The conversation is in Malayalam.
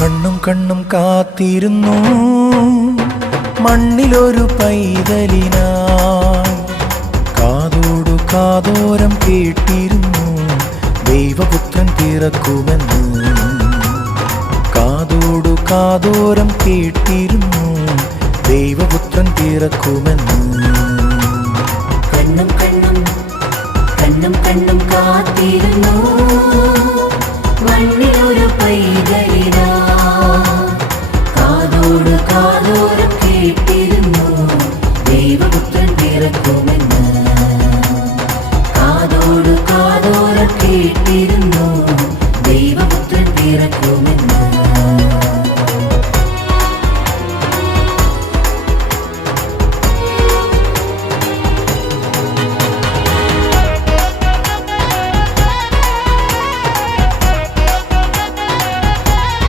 കണ്ണും കണ്ണും കാത്തിരുന്നു മണ്ണിലൊരു പൈതലിനായി. കാതോടു കാതോരം കേട്ടിരുന്നു ദൈവപുത്രൻ പിറക്കുമെന്ന്. കാതോടു കാതോരം കേട്ടിരുന്നു ദൈവപുത്രൻ പിറക്കുമെന്ന്. കണ്ണും കണ്ണും കണ്ണും കണ്ണും കാത്തിരുന്നു